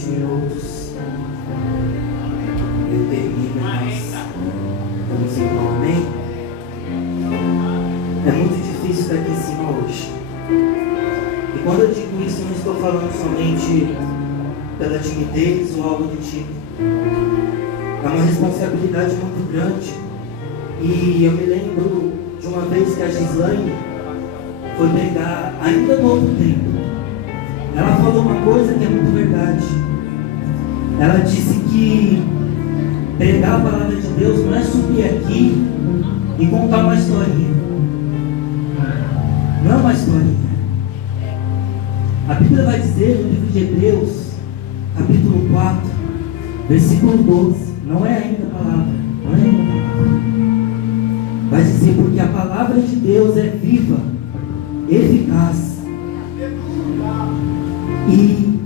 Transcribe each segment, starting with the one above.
20 minutos. Ele termina e nós vamos embora, amém? É muito difícil estar aqui em cima hoje. E quando eu digo isso, não estou falando somente pela timidez ou algo do tipo. É uma responsabilidade muito grande. E eu me lembro de uma vez que a Gislaine foi pregar ainda no outro tempo. Ela falou uma coisa que é muito verdade. Ela disse que pregar a palavra de Deus não é subir aqui e contar uma historinha. Não é uma historinha. A Bíblia vai dizer no livro de Hebreus, capítulo 4, versículo 12. Não é ainda a palavra. Não é ainda a palavra. Vai dizer, porque a palavra de Deus é viva, eficaz. E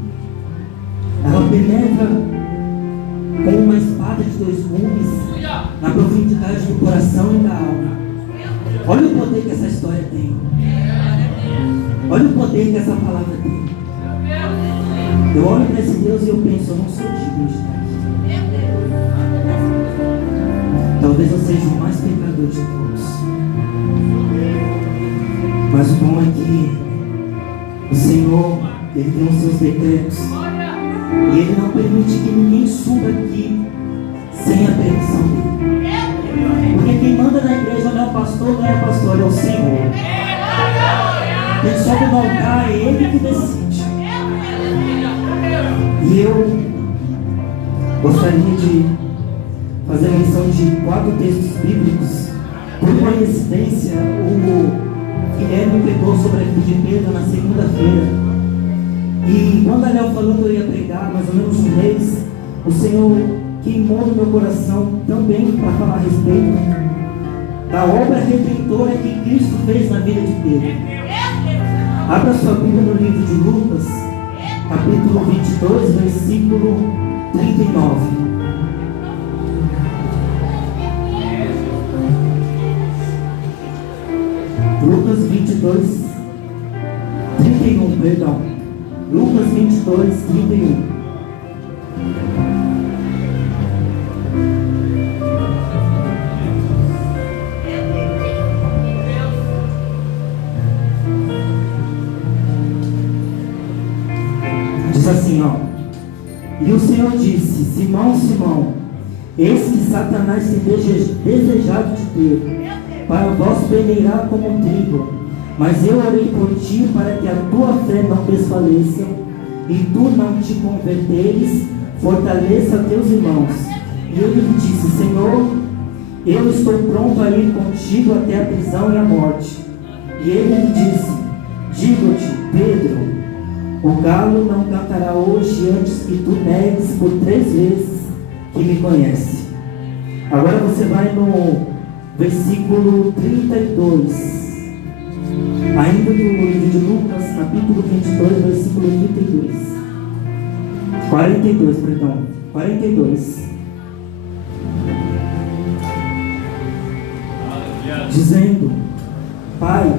ela penetra com uma espada de 2 gumes na profundidade do coração e da alma. Olha o poder que essa história tem. Olha o poder que essa palavra tem. Eu olho para esse Deus e eu penso, eu não sou digno de estar aqui. Talvez eu seja o mais pecador de todos. Mas o bom é que o Senhor, Ele tem os seus decretos. E Ele não permite que ninguém suba aqui sem a permissão dEle. Porque quem manda na igreja não é o pastor, não é o pastor, é o Senhor. Quem sobe no altar é Ele que decide. E eu gostaria de fazer menção de 4 textos bíblicos. Por coincidência, o Guilherme pregou sobre a vida de Pedro na segunda-feira. E quando a Léo falou que eu ia pregar mais ou menos um mês, o Senhor queimou no meu coração também para falar a respeito da obra redentora que Cristo fez na vida de Pedro. Abra sua Bíblia no livro de Lucas, capítulo 22, versículo 39. Lucas 22, 31, perdão. Lucas 22, 31. Diz assim, ó. E o Senhor disse: Simão, Simão, eis que Satanás tem desejado de ter, para vós peneirar como trigo. Mas eu orei por ti para que a tua fé não desfaleça, e tu não te converteres, fortaleça teus irmãos. E ele lhe disse: Senhor, eu estou pronto a ir contigo até a prisão e a morte. E ele lhe disse: Digo-te, Pedro, o galo não cantará hoje antes que tu negues por 3 vezes que me conhece. Agora você vai no versículo 32. Ainda do livro de Lucas, capítulo 22, versículo 42. Dizendo: Pai,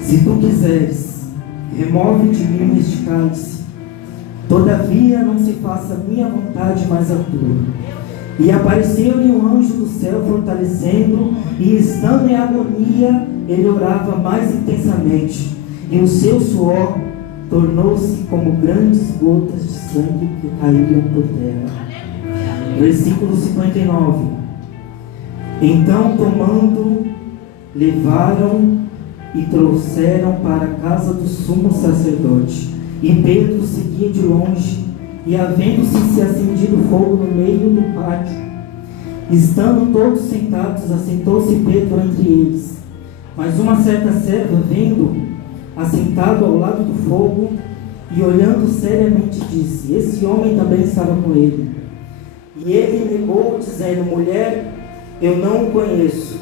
se tu quiseres, remove de mim este cálice. Todavia não se faça minha vontade, mas a tua. E apareceu-lhe um anjo do céu fortalecendo, e estando em agonia, ele orava mais intensamente, e o seu suor tornou-se como grandes gotas de sangue que caíam por terra. Versículo 59. Então, tomando, levaram e trouxeram para a casa do sumo sacerdote. E Pedro seguia de longe, e havendo-se acendido fogo no meio do pátio, estando todos sentados, assentou-se Pedro entre eles. Mas uma certa serva, vendo assentado ao lado do fogo, e olhando seriamente, disse: Esse homem também estava com ele. E ele negou, dizendo: Mulher, eu não o conheço.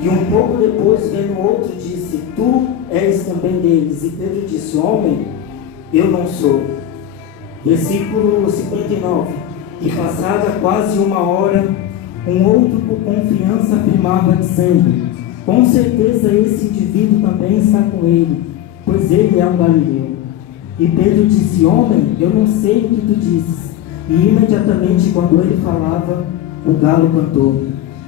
E um pouco depois, vendo outro, disse: Tu és também deles. E Pedro disse: Homem, eu não sou. Versículo 59. E passada quase 1 hora, um outro por confiança afirmava, dizendo: Com certeza esse indivíduo também está com ele, pois ele é um galileu. E Pedro disse: homem, eu não sei o que tu dizes. E imediatamente, quando ele falava, o galo cantou.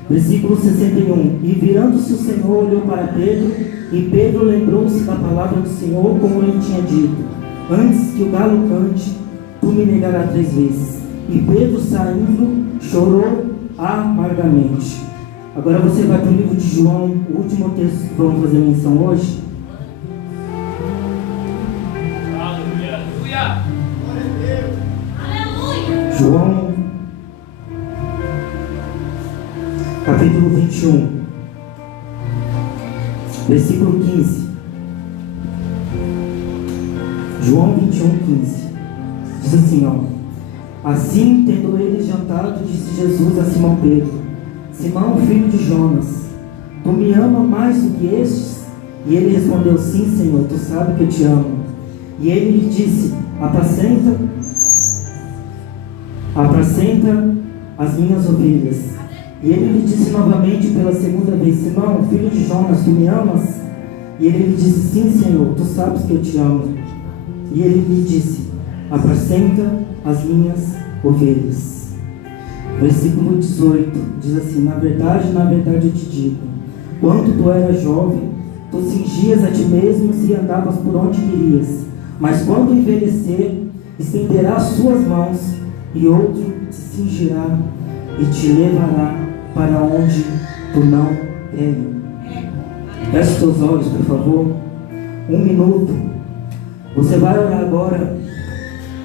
Versículo 61. E virando-se o Senhor, olhou para Pedro, e Pedro lembrou-se da palavra do Senhor, como ele tinha dito: antes que o galo cante, tu me negarás 3 vezes. E Pedro, saindo, chorou amargamente. Agora você vai para o livro de João, o último texto que vamos fazer menção hoje. Aleluia! João, capítulo 21, versículo 15. João 21, 15. Diz assim, ó: assim, tendo eles jantado, disse Jesus a Simão Pedro: Simão, filho de Jonas, tu me amas mais do que estes? E ele respondeu: sim, Senhor, tu sabes que eu te amo. E ele lhe disse: apacenta as minhas ovelhas. E ele lhe disse novamente pela segunda vez: Simão, filho de Jonas, tu me amas? E ele lhe disse: sim, Senhor, tu sabes que eu te amo. E ele lhe disse: apacenta as minhas ovelhas. Versículo 18 diz assim: na verdade eu te digo, quando tu eras jovem, tu cingias a ti mesmo e andavas por onde querias. Mas quando envelhecer, estenderás suas mãos, e outro te cingirá e te levará para onde tu não queres. Feche teus olhos, por favor. 1 minuto. Você vai orar agora.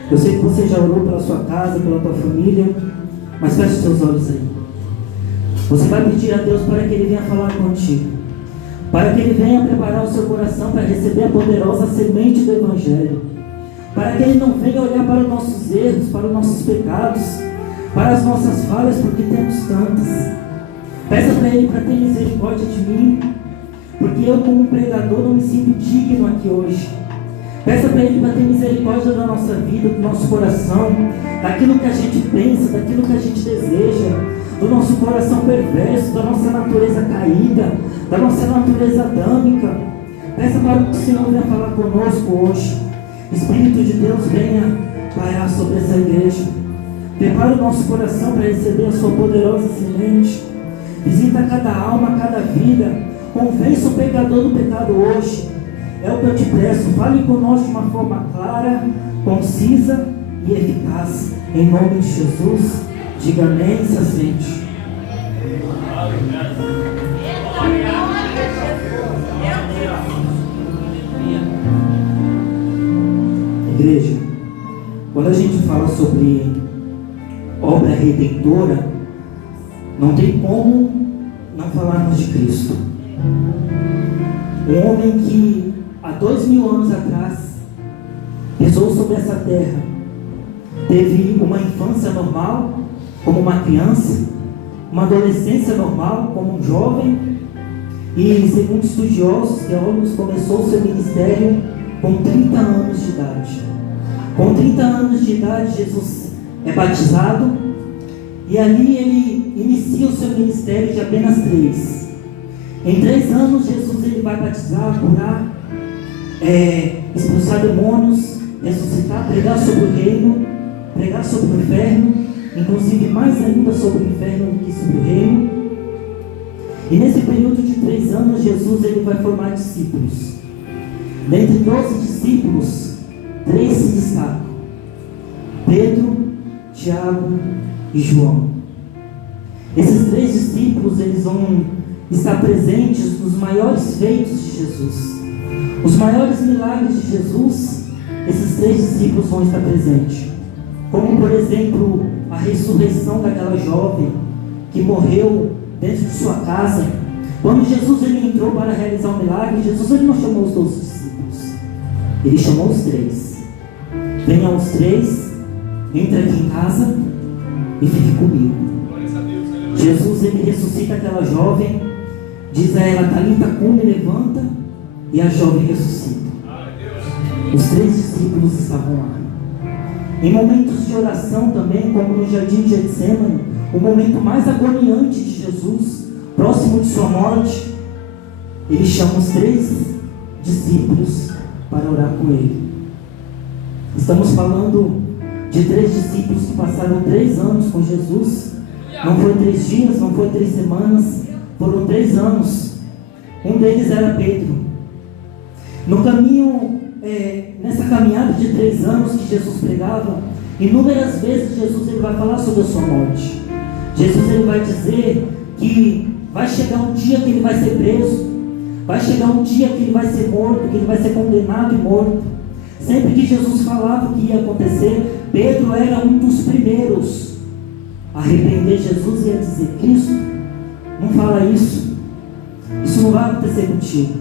Eu sei que você já orou pela sua casa, pela tua família, mas feche seus olhos aí. Você vai pedir a Deus para que Ele venha falar contigo, para que Ele venha preparar o seu coração para receber a poderosa semente do Evangelho, para que Ele não venha olhar para os nossos erros, para os nossos pecados, para as nossas falhas, porque temos tantas. Peça para Ele para ter misericórdia de mim, porque eu, como pregador, não me sinto digno aqui hoje. Peça para Ele para ter misericórdia da nossa vida, do nosso coração, daquilo que a gente pensa, daquilo que a gente deseja, do nosso coração perverso, da nossa natureza caída, da nossa natureza adâmica. Peça para que o Senhor venha falar conosco hoje. Espírito de Deus, venha pairar sobre essa igreja. Prepara o nosso coração para receber a sua poderosa semente. Visita cada alma, cada vida. Convença o pecador do pecado hoje. É o que eu te peço. Fale conosco de uma forma clara, concisa e eficaz. Em nome de Jesus, diga amém e se assente. Igreja, quando a gente fala sobre obra redentora, não tem como não falarmos de Cristo. Um homem que há 2000 anos atrás pisou sobre essa terra, teve uma infância normal como uma criança, uma adolescência normal como um jovem, e segundo estudiosos, teólogos, começou o seu ministério com 30 anos de idade. Com 30 anos de idade, Jesus é batizado, e ali ele inicia o seu ministério de apenas 3. Em 3 anos, Jesus ele vai batizar, curar, expulsar demônios, ressuscitar, pregar sobre o reino, pregar sobre o inferno, inclusive mais ainda sobre o inferno do que sobre o reino. E nesse período de 3 anos, Jesus ele vai formar discípulos. Dentre 12 discípulos, 3 se destacam: Pedro, Tiago e João. Esses 3 discípulos eles vão estar presentes nos maiores feitos de Jesus. Os maiores milagres de Jesus, esses 3 discípulos vão estar presentes. Como, por exemplo, a ressurreição daquela jovem que morreu dentro de sua casa. Quando Jesus ele entrou para realizar o milagre, Jesus ele não chamou os 12 discípulos, ele chamou os 3. Venham os 3, entre aqui em casa e fique comigo. Jesus ele ressuscita aquela jovem, diz a ela: Talita cumi, levanta, e a jovem ressuscita. Os 3 discípulos estavam lá. Em momentos de oração também, como no jardim de Getsêmani, o momento mais agoniante de Jesus, próximo de sua morte, ele chama os 3 discípulos para orar com ele. Estamos falando de 3 discípulos que passaram 3 anos com Jesus. Não foi 3 dias, não foi 3 semanas, foram 3 anos. Um deles era Pedro. No caminho, nessa caminhada de 3 anos que Jesus pregava, inúmeras vezes Jesus ele vai falar sobre a sua morte. Jesus ele vai dizer que vai chegar um dia que ele vai ser preso, vai chegar um dia que ele vai ser morto, que ele vai ser condenado e morto. Sempre que Jesus falava o que ia acontecer, Pedro era um dos primeiros a repreender Jesus e a dizer: Cristo, não fala isso, isso não vai acontecer contigo.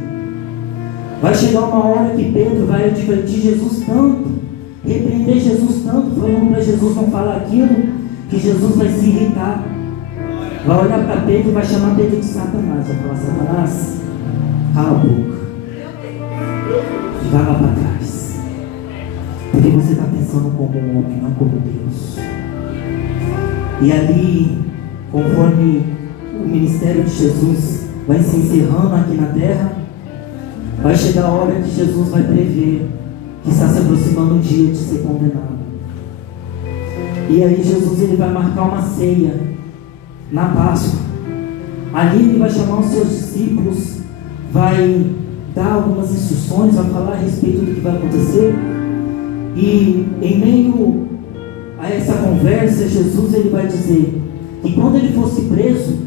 Vai chegar uma hora que Pedro vai advertir Jesus tanto, repreender Jesus tanto, falando para Jesus não falar aquilo, que Jesus vai se irritar, vai olhar para Pedro e vai chamar Pedro de Satanás, vai falar: Satanás, cala a boca, vai lá para trás, porque você está pensando como um homem, não como Deus. E ali, conforme o ministério de Jesus vai se encerrando aqui na terra, vai chegar a hora que Jesus vai prever que está se aproximando o dia de ser condenado. E aí Jesus ele vai marcar uma ceia na Páscoa. Ali ele vai chamar os seus discípulos, vai dar algumas instruções, vai falar a respeito do que vai acontecer. E em meio a essa conversa, Jesus ele vai dizer que quando ele fosse preso,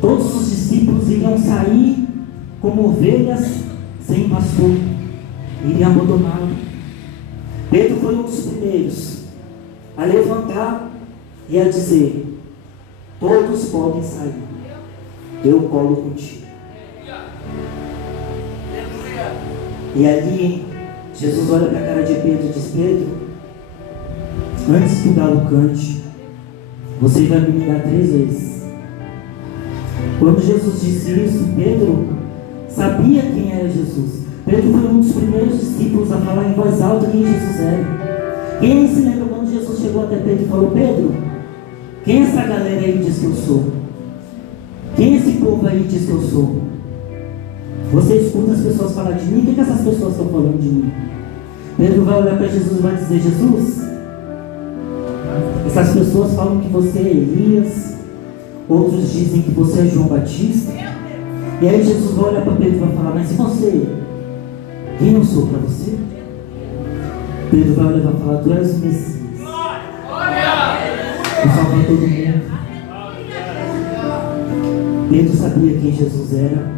todos os discípulos iriam sair como ovelhas sem pastor, iriam abandoná-lo. Pedro foi um dos primeiros a levantar e a dizer: todos podem sair, eu colo contigo. E ali Jesus olha para a cara de Pedro e diz: Pedro, antes que o galo cante, você vai me negar 3 vezes. Quando Jesus disse isso, Pedro sabia quem era Jesus. Pedro foi um dos primeiros discípulos a falar em voz alta quem Jesus era. Quem aí se lembra quando Jesus chegou até Pedro e falou: Pedro, quem essa galera aí diz que eu sou? Quem esse povo aí diz que eu sou? Você escuta as pessoas falar de mim, o que essas pessoas estão falando de mim? Pedro vai olhar para Jesus e vai dizer: Jesus, essas pessoas falam que você é Elias, outros dizem que você é João Batista. E aí Jesus vai olhar para Pedro e vai falar: mas e você? Quem eu sou para você? Pedro vai olhar e vai falar: tu és o Messias, o Salvador do mundo. Pedro sabia quem Jesus era.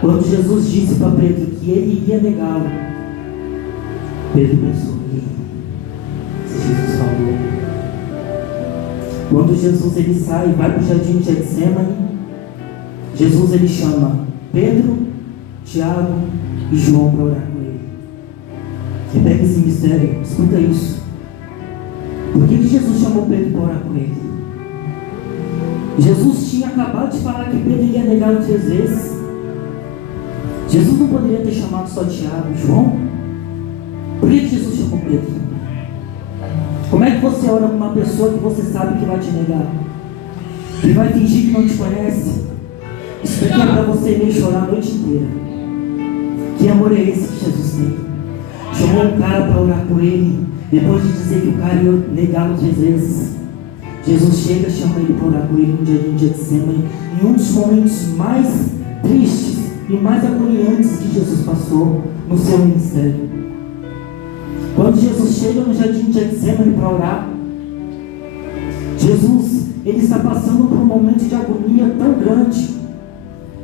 Quando Jesus disse para Pedro que ele iria negá-lo, Pedro pensou: se Jesus falou. Quando Jesus ele sai e vai para o jardim de Getsemane, Jesus ele chama Pedro, Tiago e João para orar com ele. E pega esse mistério, escuta isso. Por que Jesus chamou Pedro para orar com ele? Jesus tinha acabado de falar que Pedro iria negar 3 vezes. Jesus não poderia ter chamado só Tiago e João? Por que Jesus chamou Pedro? Como é que você ora com uma pessoa que você sabe que vai te negar? Que vai fingir que não te conhece? Isso daqui é para você ir chorar a noite inteira. Que amor é esse que Jesus tem? Chamou um cara para orar por ele, depois de dizer que o cara ia negá-lo 3 vezes. Jesus chega, chama ele para orar por ele no dia de Getsemane, em um dos momentos mais tristes e mais agoniantes que Jesus passou no seu ministério. Quando Jesus chega no jardim de Getsemane para orar, Jesus ele está passando por um momento de agonia tão grande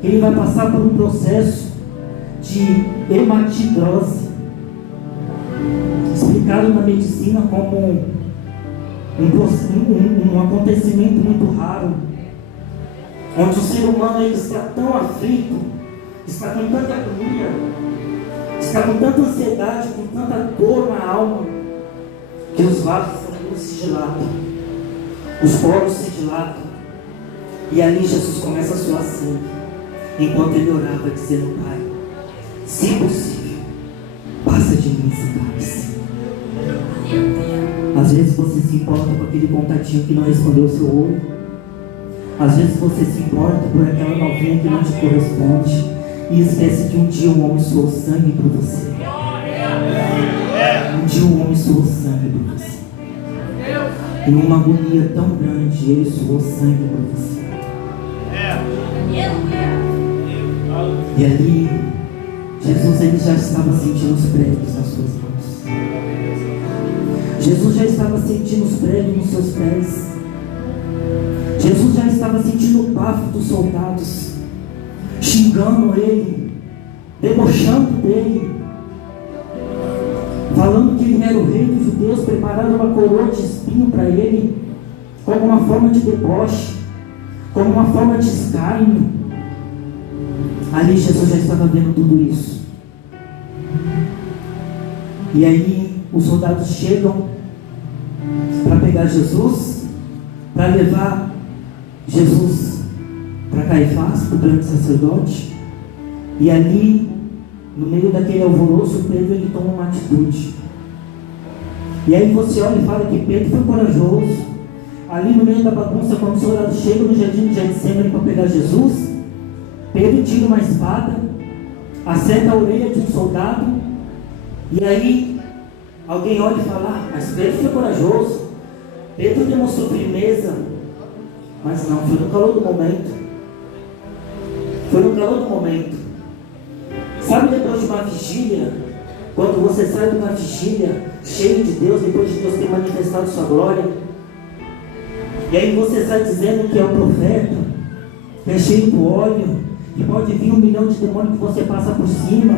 que ele vai passar por um processo de hematidrose, explicado na medicina como um acontecimento muito raro, onde o ser humano ele está tão aflito, está com tanta agonia, está com tanta ansiedade, com tanta dor na alma, que os vasos se dilatam, os poros se dilatam, e ali Jesus começa a suar sangue, enquanto ele orava, dizendo: Pai, se possível, passa de mim esse cálice. Às vezes você se importa com aquele contatinho que não respondeu o seu olho. Às vezes você se importa por aquela novinha que não te corresponde e esquece que um dia um homem suou sangue por você. Um dia um suou sangue por você. Em uma agonia tão grande, ele suou sangue por você. E ali, Jesus ele já estava sentindo os pregos nas suas mãos. Jesus já estava sentindo os pregos nos seus pés. Jesus já estava sentindo o bafo dos soldados, xingando ele, debochando dele, falando que ele era o rei dos judeus, preparando uma coroa de espinho para ele, como uma forma de deboche, como uma forma de escárnio. Ali Jesus já estava vendo tudo isso. E aí os soldados chegam para pegar Jesus, para levar Jesus para Caifás, para o grande sacerdote. E ali, no meio daquele alvoroço, Pedro ele toma uma atitude. E aí você olha e fala que Pedro foi corajoso. Ali no meio da bagunça, quando os soldados chegam no jardim de Getsemane para pegar Jesus, Pedro tira uma espada, acerta a orelha de um soldado. E aí alguém olha e fala: mas Pedro foi corajoso, Pedro demonstrou firmeza. Mas não, foi no calor do momento. Foi no calor do momento. Sabe, depois de uma vigília, quando você sai de uma vigília cheio de Deus, depois de Deus ter manifestado sua glória, e aí você sai dizendo que é o profeta, que é cheio do óleo, que pode vir 1 milhão de demônios que você passa por cima.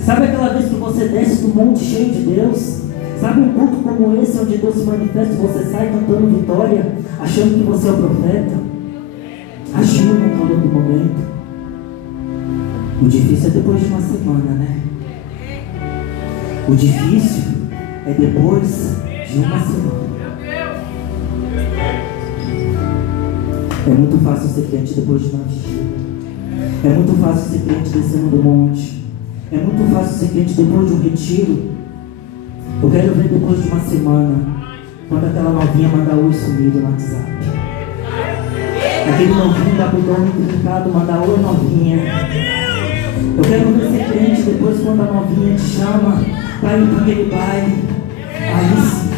Sabe aquela vez que você desce do monte cheio de Deus? Sabe um culto como esse, onde Deus se manifesta e você sai cantando vitória, achando que você é o profeta? Agindo no calor do momento. O difícil é depois de uma semana, né? O difícil é depois de uma semana. É muito fácil ser crente depois de uma vigília. É muito fácil ser crente descendo do monte. É muito fácil ser crente depois de um retiro. Eu quero ver depois de uma semana, quando aquela novinha mandar oi sumido no WhatsApp. Aquele novinho da abdômen trincado mandar oi novinha. Eu quero ver ser crente depois quando a novinha te chama para ir para aquele baile. Aí sim.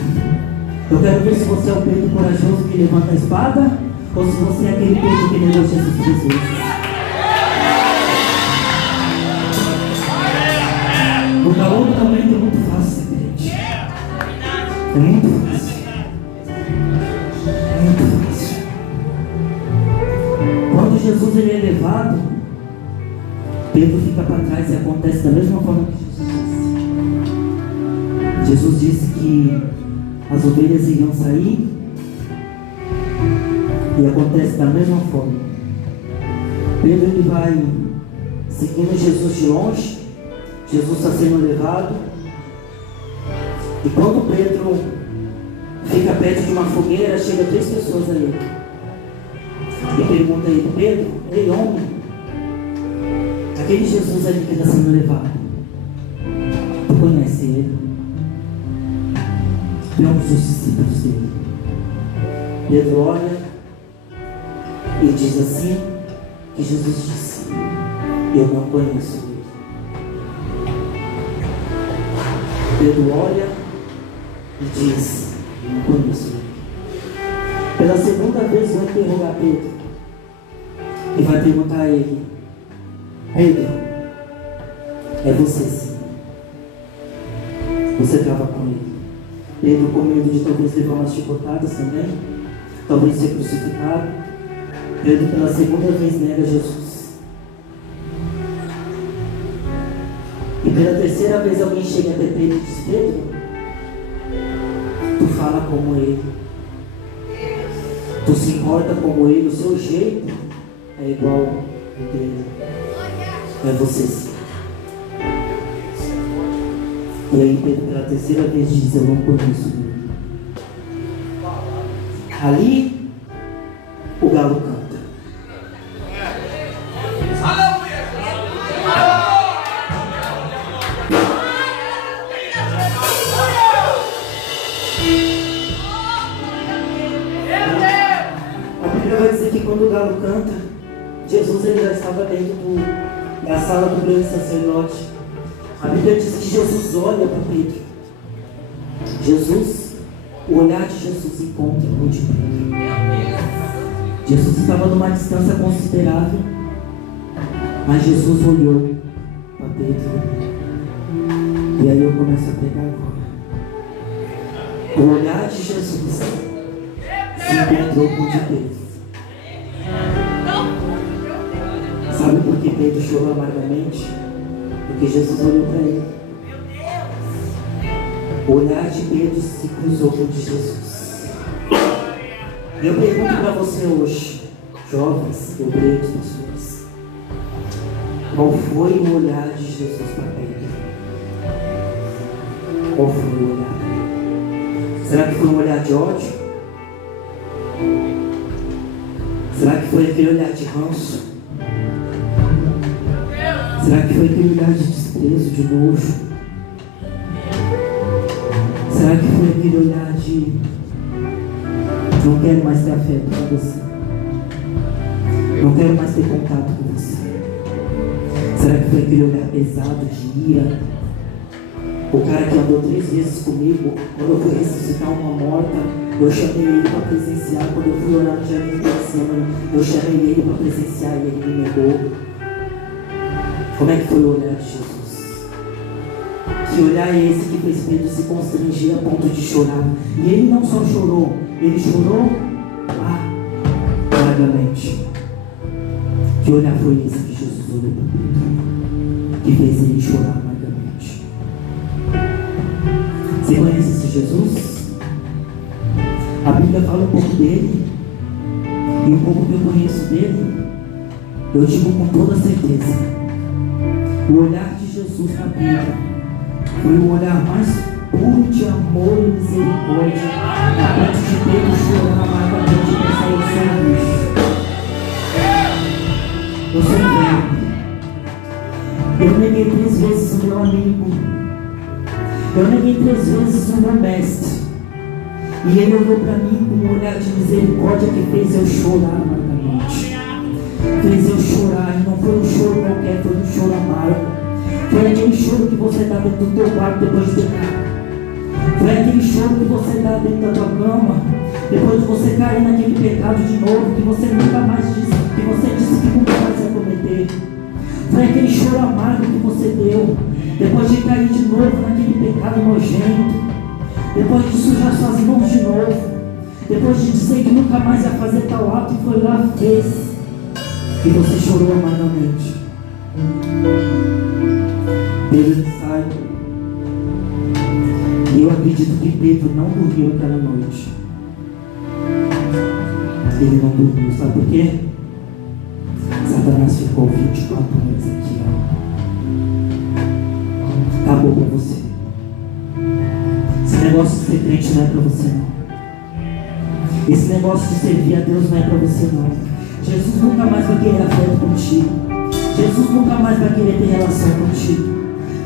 Eu quero ver se você é o Pedro corajoso que levanta a espada, ou se você é aquele Pedro que negou Jesus 3 vezes. No calor do momento é muito fácil ser crente. É muito fácil. É muito fácil. Quando Jesus ele é levado, Pedro fica para trás e acontece da mesma forma que Jesus disse. Jesus disse que as ovelhas iriam sair, e acontece da mesma forma. Pedro ele vai seguindo Jesus de longe. Jesus está sendo levado. E quando Pedro fica perto de uma fogueira, chega 3 pessoas a ele. E pergunta a ele: Pedro, ei homem, aquele Jesus ali que está sendo levado, tu conhece ele? Tu é um dos discípulos dele. Pedro olha e diz assim que Jesus disse: eu não conheço ele. Pedro olha e diz: eu não conheço ele. Pela segunda vez vai interrogar Pedro e vai perguntar a ele: Pedro, é você sim? Você estava com ele? Pedro, com medo de talvez levar umas chicotadas também, talvez ser crucificado, Pedro pela segunda vez nega Jesus. E pela terceira vez alguém chega até Pedro e diz: Pedro, tu fala como ele, tu se importa como ele, o seu jeito é igual ao dele. É você sim. E aí Pedro pela terceira vez diz: eu não conheço ele. Ali o galo canta. A Bíblia vai dizer que quando o galo canta, Jesus ele já estava dentro da sala do grande sacerdote. A Bíblia diz que Jesus olha para Pedro O olhar de Jesus encontra o de Pedro. Jesus estava numa distância considerável, mas Jesus olhou para Pedro. E aí eu começo a pregar agora. O olhar de Jesus se encontrou com o de Pedro. Sabe por que Pedro chorou amargamente? Porque Jesus olhou para ele. O olhar de Pedro se cruzou com o de Jesus. Eu pergunto para você hoje, jovens, obreiros, pessoas, qual foi o olhar de Jesus para Pedro? Qual foi o olhar? Será que foi um olhar de ódio? Será que foi aquele olhar de ranço? Será que foi aquele olhar de desprezo, de nojo? Será que foi aquele olhar de não quero mais ter afeto com você, não quero mais ter contato com você? Será que foi aquele olhar pesado de ira? O cara que andou 3 vezes comigo, quando eu fui ressuscitar uma morta, eu chamei ele para presenciar. Quando eu fui orar no jardim de Getsemane, eu chamei ele para presenciar e ele me negou. Como é que foi o olhar de Jesus? Que olhar é esse que fez Pedro se constranger a ponto de chorar? E ele não só chorou, ele chorou amargamente. Que olhar foi esse que Jesus olhou para Pedro, que fez ele chorar amargamente? Você conhece esse Jesus? A Bíblia fala um pouco dele, e um pouco que eu conheço dele, eu digo com toda certeza: o olhar de Jesus na Bíblia foi o olhar mais puro de amor e misericórdia, a ponto de Pedro chorar amargamente e pensar: eu sou um velho, eu neguei 3 vezes o meu amigo, eu neguei 3 vezes o meu mestre, e ele olhou para mim com um olhar de misericórdia que fez eu chorar amargamente, fez eu chorar. E não foi um choro qualquer, foi um choro amargo. Foi aquele choro que você dá dentro do teu quarto depois de pecar. Foi aquele choro que você dá dentro da tua cama depois de você cair naquele pecado de novo que você nunca mais disse, que você disse que nunca mais ia cometer. Foi aquele choro amargo que você deu depois de cair de novo naquele pecado nojento, depois de sujar suas mãos de novo, depois de dizer que nunca mais ia fazer tal ato e foi lá e fez, e você chorou amargamente. Pedro sai, e eu acredito que Pedro não dormiu aquela noite. Ele não dormiu, sabe por quê? Satanás ficou 24 horas aqui, ó. Acabou para você. Esse negócio de ser crente não é para você, não. Esse negócio de servir a Deus não é para você, não. Jesus nunca mais vai querer afeto contigo. Jesus nunca mais vai querer ter relação contigo.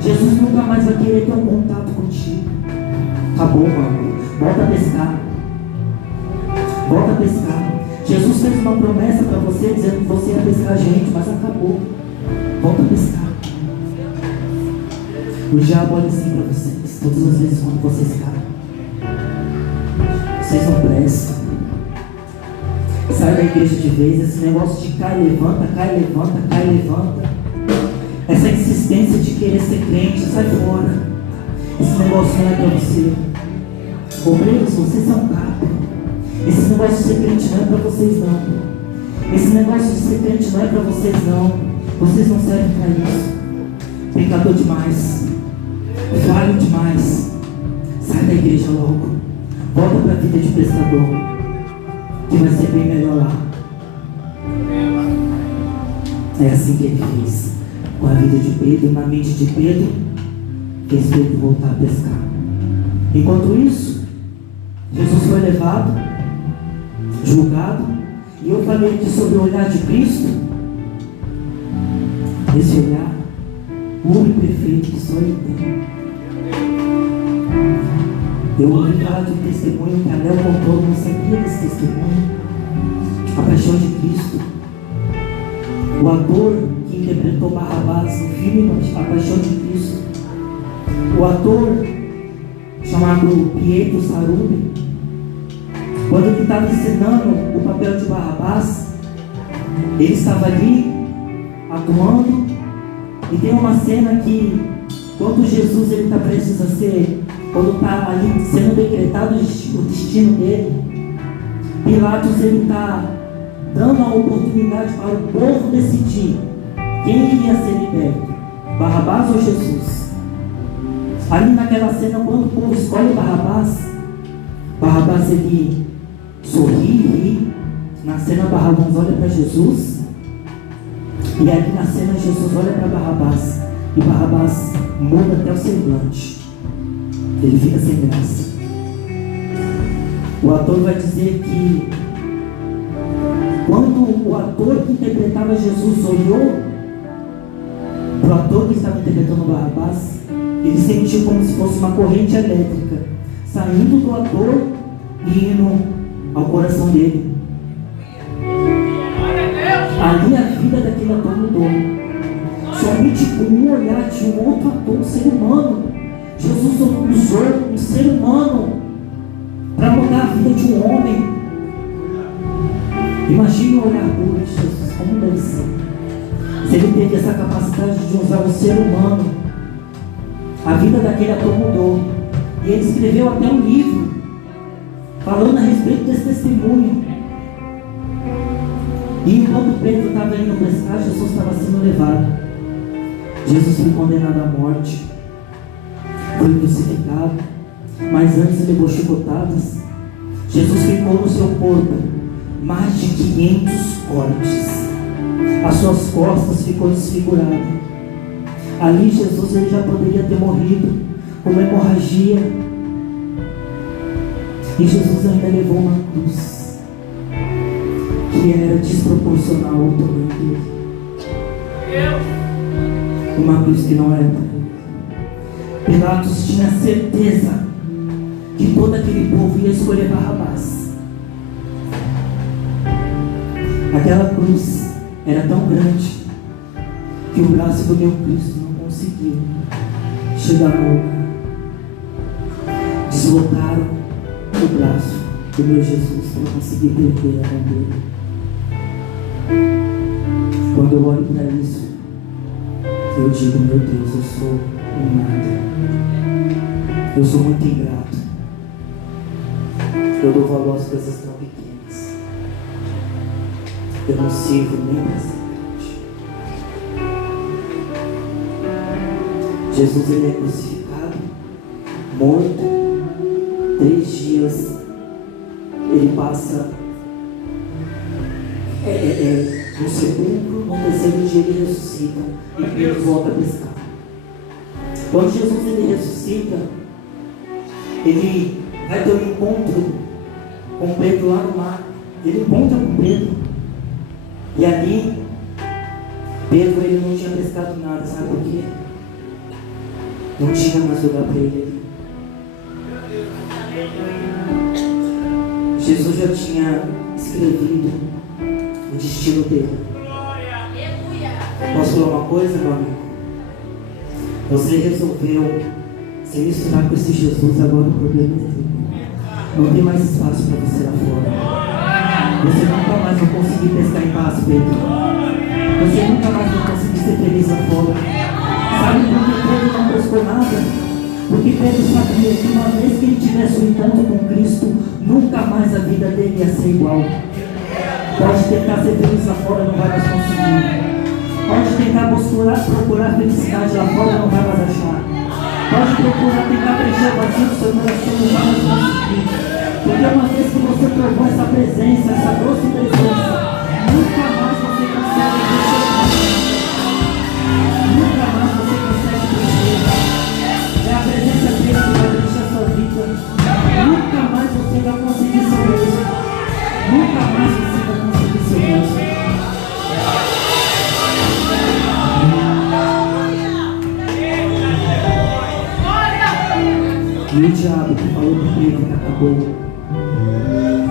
Jesus nunca mais vai querer ter um contato contigo. Acabou, mano. Volta a pescar. Volta a pescar. Jesus fez uma promessa para você, dizendo que você ia pescar gente, mas acabou. Volta a pescar. O diabo olha assim para vocês, todas as vezes quando vocês caem. Vocês não prestam. Sai da igreja de vez, esse negócio de cai, levanta, cai, levanta, cai, levanta. Essa insistência de querer ser crente, sai fora. Esse negócio não é para você. Obreiros, vocês são capos. Esse negócio de ser crente não é para vocês, não. Esse negócio de ser crente não é para vocês, não. Vocês não servem para isso. Pecador demais. Falho demais. Sai da igreja logo. Volta para a vida de pescador, que vai ser bem melhor lá. É assim que ele fez com a vida de Pedro, na mente de Pedro, fez Pedro voltar a pescar. Enquanto isso, Jesus foi levado, julgado, e eu falei aqui sobre o olhar de Cristo. Esse olhar puro e perfeito que só Ele tem. Eu ouvi falar de um testemunho que a Léo contou, eu não sabia desse testemunho. A paixão de Cristo. O ator que interpretou Barrabás no filme A Paixão de Cristo. O ator chamado Pietro Sarubi, quando ele estava ensinando o papel de Barrabás, ele estava ali atuando, e tem uma cena que, quando Jesus está prestes a ser, quando está ali sendo decretado o destino dele, Pilatos está dando a oportunidade para o povo decidir quem iria ser liberto, Barrabás ou Jesus. Ali naquela cena, quando o povo escolhe Barrabás, Barrabás ele sorri e ri. Na cena, Barrabás olha para Jesus, e ali na cena Jesus olha para Barrabás, e Barrabás muda até o semblante, ele fica sem graça. O ator vai dizer que quando o ator que interpretava Jesus olhou para o ator que estava interpretando Barrabás, ele sentiu como se fosse uma corrente elétrica saindo do ator e indo ao coração dele. Ali a vida daquele ator mudou. Somente com um olhar de um outro ator, um ser humano. Jesus usou um ser humano para mudar a vida de um homem. Imagine o olhar puro de Jesus, como deve ser. Se ele teve essa capacidade de usar o ser humano, a vida daquele ator mudou. E ele escreveu até um livro falando a respeito desse testemunho. E enquanto Pedro estava indo pescar, Jesus estava sendo levado. Jesus foi condenado à morte, foi crucificado, mas antes levou chicotadas. Jesus ficou no seu corpo mais de 500 cortes. As suas costas ficou desfigurada. Ali Jesus ele já poderia ter morrido com uma hemorragia. E Jesus ainda levou uma cruz que era desproporcional ao tamanho dele. Uma cruz que não era para ele. Pilatos tinha certeza que todo aquele povo ia escolher Barrabás. Aquela cruz era tão grande que o braço do meu Cristo não conseguiu chegar no lugar. Deslocaram o braço do meu Jesus para conseguir perder a mão dele. Quando eu olho para isso, eu digo, meu Deus, eu sou um nada. Eu sou muito ingrato. Eu dou valor às coisas tão pequenas. Eu não sirvo nem para ser grande. Jesus ele é crucificado, morto. 3 dias ele passa no sepulcro. No terceiro dia ele ressuscita e Pedro volta a pescar. Quando Jesus ele ressuscita, ele vai ter um encontro com Pedro lá no mar. Ele encontra com Pedro, e ali Pedro ele não tinha pescado nada. Sabe por quê? Não tinha mais lugar para ele ali. Jesus já tinha escrevido o destino dele. Posso falar uma coisa, meu amigo? Você resolveu se misturar com esse Jesus, agora o problema é dele. Não tem mais espaço para você lá fora. Você nunca mais vai conseguir pescar em paz, Pedro. Você nunca mais vai conseguir ser feliz lá fora. Sabe por que Pedro não pescou nada? Porque Pedro sabia que uma vez que ele tivesse um encontro com Cristo, nunca mais a vida dele ia ser igual. Pode tentar ser feliz lá fora, não vai mais conseguir. Pode tentar procurar felicidade lá fora, não vai mais achar. Pode procurar tentar preencher o vazio do seu coração, não vai mais conseguir. Porque uma vez que você provou essa presença, essa doce presença, nunca mais você consegue preencher. Nunca mais você consegue preencher. É a presença dele que vai preencher a sua vida. Nunca mais você vai conseguir ser mesmo. Nunca mais você vai conseguir ser mesmo. E o diabo que falou para Pedro que acabou,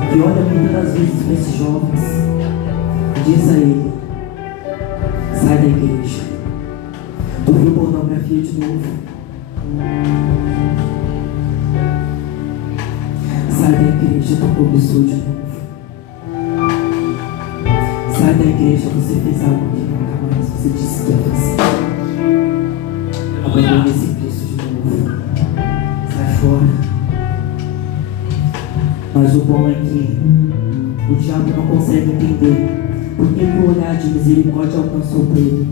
que olha muitas das vezes para esses jovens, diz a ele: sai da igreja. Tu viu pornografia de novo? igreja, tu começou de novo. Sai da igreja, você fez algo que nunca mais você disse que ia fazer. Abandone esse Cristo de novo. Sai fora. Mas o bom é que o diabo não consegue entender por que o olhar de misericórdia alcançou Pedro.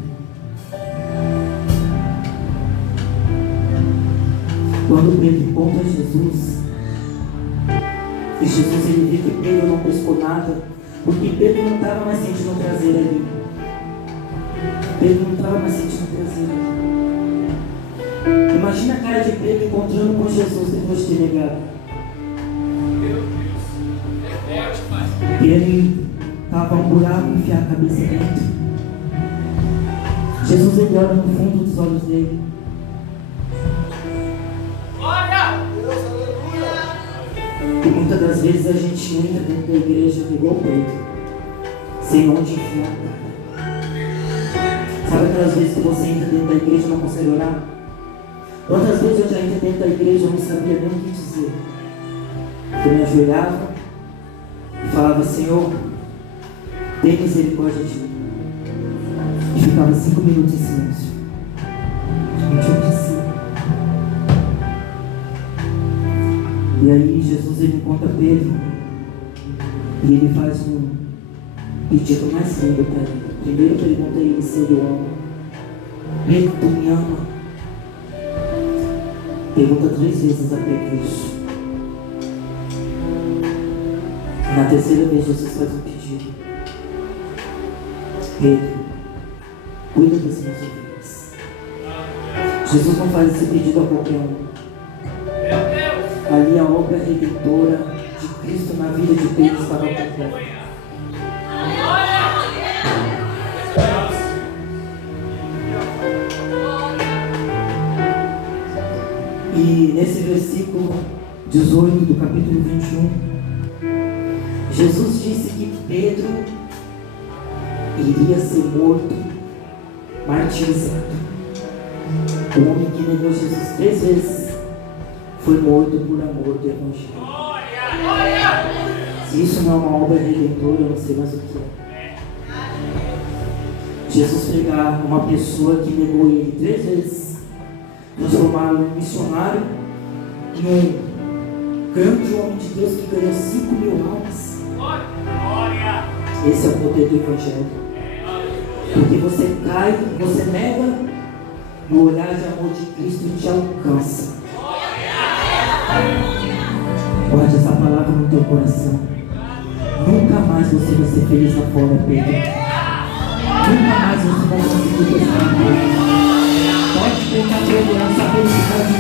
Quando Pedro encontra Jesus, e Jesus ele vê que Pedro não pescou nada, porque Pedro não estava mais sentindo o prazer ali. Pedro não estava mais sentindo o prazer. Imagina a cara de Pedro encontrando com Jesus depois de ter negado. E ele estava um buraco e enfiar a cabeça dentro. Jesus ele olha no fundo dos olhos dele. E muitas das vezes a gente entra dentro da igreja igual Pedro, sem onde enfiar a cara. Sabe aquelas vezes que você entra dentro da igreja e não consegue orar? Quantas vezes eu já entrei dentro da igreja e não sabia nem o que dizer? Eu me ajoelhava e falava: Senhor, tem misericórdia de mim. E ficava 5 minutos em silêncio. Gente, eu disse. E aí Jesus ele encontra Pedro e ele faz um pedido mais lindo para ele. Primeiro pergunta a ele se ele o ama. Pedro, tu me ama? Pergunta 3 vezes a Pedro isso. Na terceira vez Jesus faz um pedido. Pedro, cuida das minhas ovelhas. Jesus não faz esse pedido a qualquer um. Ali a obra redentora de Cristo na vida de Pedro estava completa. E nesse versículo 18 do capítulo 21, Jesus disse que Pedro iria ser morto, martirizado. O homem que negou Jesus 3 vezes foi morto por amor do Evangelho. Se isso não é uma obra redentora, eu não sei mais o que é. Jesus pegar uma pessoa que negou ele 3 vezes, transformá-lo em missionário, em um grande homem de Deus que ganhou 5.000 almas. Esse é o poder do Evangelho. Porque você cai, você nega, e o olhar de amor de Cristo te alcança. Guarde essa palavra no teu coração. Nunca mais você vai ser feliz lá fora, Pedro. Nunca mais você vai conseguir pensar em Deus. Pode tentar procurar essa felicidade